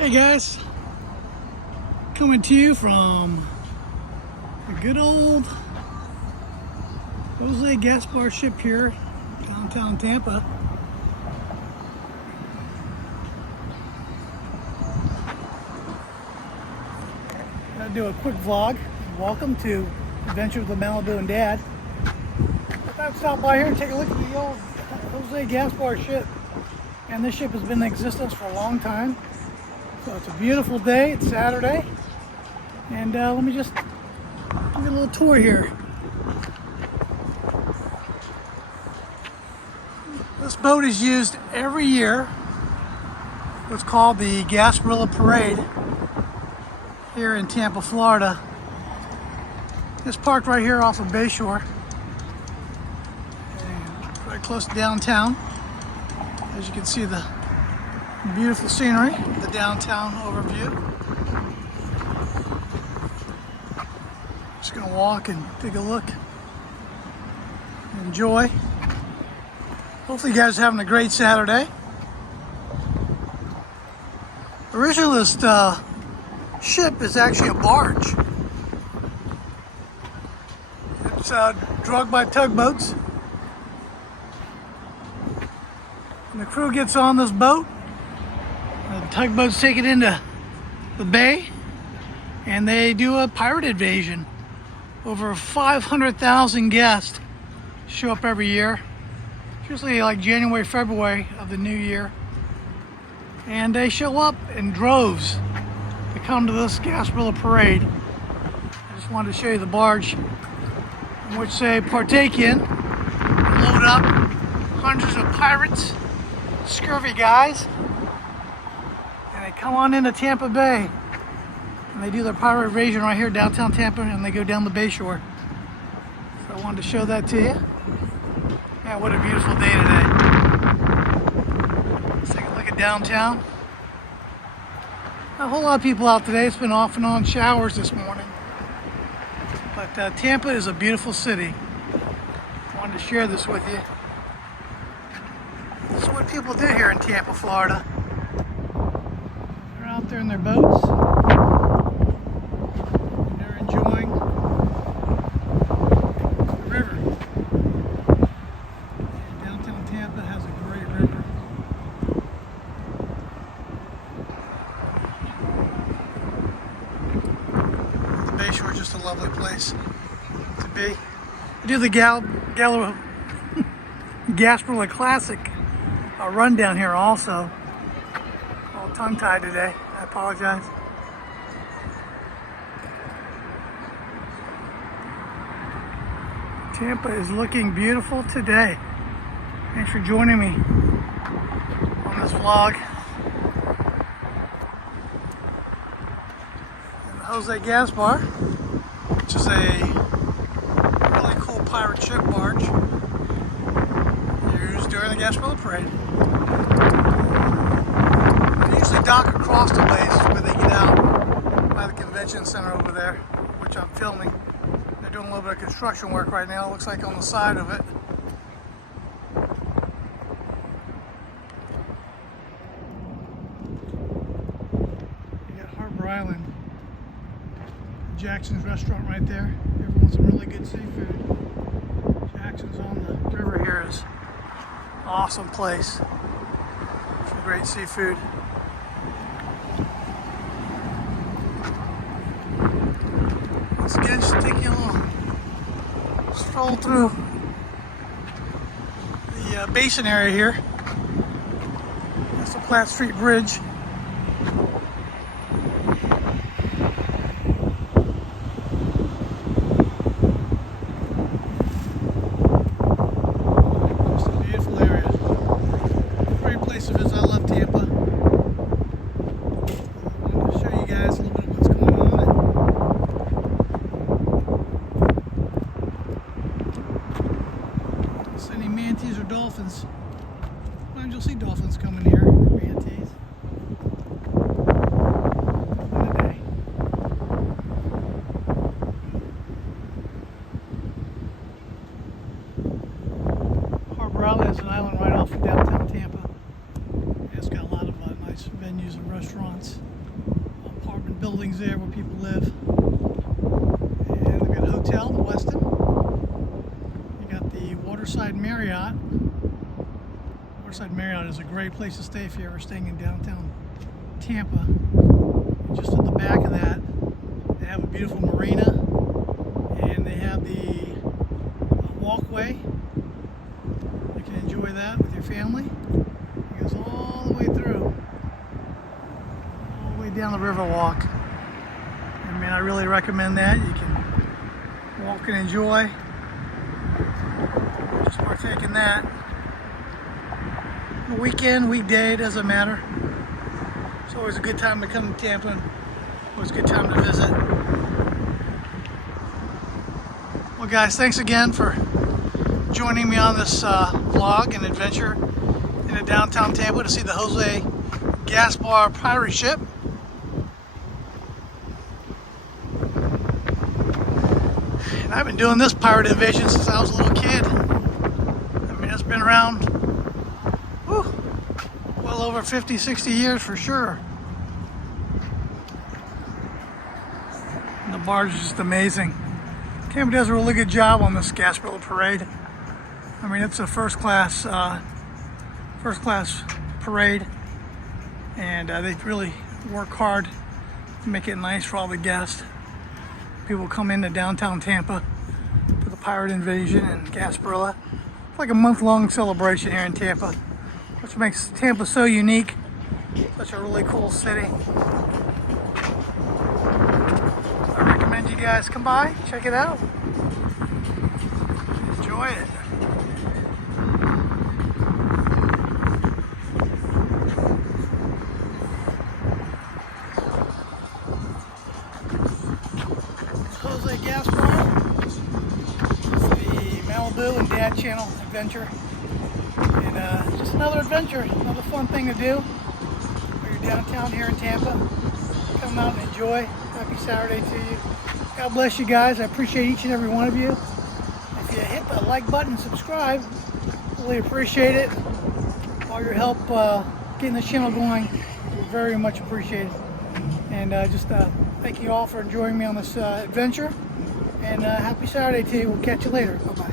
Hey guys, coming to you from the good old Jose Gaspar ship here, downtown Tampa. Gonna do a quick vlog. Welcome to Adventure with Malibu and Dad. I thought I'd stop by here and take a look at the old Jose Gaspar ship. And this ship has been in existence for a long time. So it's a beautiful day, it's Saturday, and let me just give you a little tour here. This boat is used every year, what's called the Gasparilla Parade here in Tampa, Florida. It's parked right here off of Bayshore, and right close to downtown. As you can see, the beautiful scenery, the downtown overview. Just gonna walk and take a look, enjoy. Hopefully you guys are having a great Saturday. Originally this ship is actually a barge. It's dragged by tugboats. And the crew gets on this boat. The tugboats take it into the bay and they do a pirate invasion. Over 500,000 guests show up every year. It's usually like January, February of the new year. And they show up in droves to come to this Gasparilla Parade. I just wanted to show you the barge in which they partake in, load up hundreds of pirates, scurvy guys. And they come on into Tampa Bay and they do their pirate invasion right here downtown Tampa, and they go down the Bayshore. So I wanted to show that to you. Yeah, what a beautiful day today. Let's take a look at downtown. Not a whole lot of people out today. It's been off and on showers this morning. But Tampa is a beautiful city. I wanted to share this with you. This is what people do here in Tampa, Florida. Out there in their boats. They're enjoying the river. And downtown Tampa has a great river. The Bayshore is just a lovely place to be. I do the Gasparilla Classic rundown here also. Tongue-tied today. I apologize. Tampa is looking beautiful today. Thanks for joining me on this vlog. And Jose Gaspar, which is a really cool pirate ship barge used during the Gasparilla Parade. Usually dock across the ways where they get out by the convention center over there, which I'm filming. They're doing a little bit of construction work right now, it looks like on the side of it. You got Harbor Island, Jackson's restaurant right there. Everyone's some really good seafood. Jackson's on the river here is an awesome place. Some great seafood. Once again, just take you a little stroll through the basin area here. That's the Platte Street Bridge. Just a beautiful area. Great place to visit. I love Tampa. I wanted to show you guys a little bit of what's going on. Any manatees or dolphins. Sometimes you'll see dolphins coming here, manatees. Today. Harbor Island is an island right off of downtown Tampa. It's got a lot of nice venues and restaurants. apartment buildings there where people live. And we've got a hotel, the Westin. You got the Waterside Marriott. Waterside Marriott is a great place to stay if you're ever staying in downtown Tampa. And just at the back of that, they have a beautiful marina, and they have the walkway. You can enjoy that with your family. It goes all the way through, all the way down the river walk. I mean, I really recommend that. You can walk and enjoy. Just partake in that. Weekend, weekday, doesn't matter. It's always a good time to come to Tampa. Always a good time to visit. Well, guys, thanks again for joining me on this vlog and adventure into downtown Tampa to see the Jose Gaspar pirate ship. And I've been doing this pirate invasion since I was a little kid. I mean, it's been around well over 50, 60 years for sure. And the barge is just amazing. Tampa does a really good job on this Gasparilla parade. I mean, it's a first class parade, and they really work hard to make it nice for all the guests. People come into downtown Tampa for the pirate invasion and Gasparilla. It's like a month-long celebration here in Tampa, which makes Tampa so unique. Such a really cool city. I recommend you guys come by, check it out, enjoy it. Jose Gaspar, the Malibu and Dad Channel adventure. And just another adventure, another fun thing to do when you're downtown here in Tampa. Come out and enjoy. Happy Saturday to you. God bless you guys. I appreciate each and every one of you. If you hit the like button and subscribe, really appreciate it. All your help getting this channel going, very much appreciated. And just thank you all for joining me on this adventure. And happy Saturday to you. We'll catch you later. Bye-bye.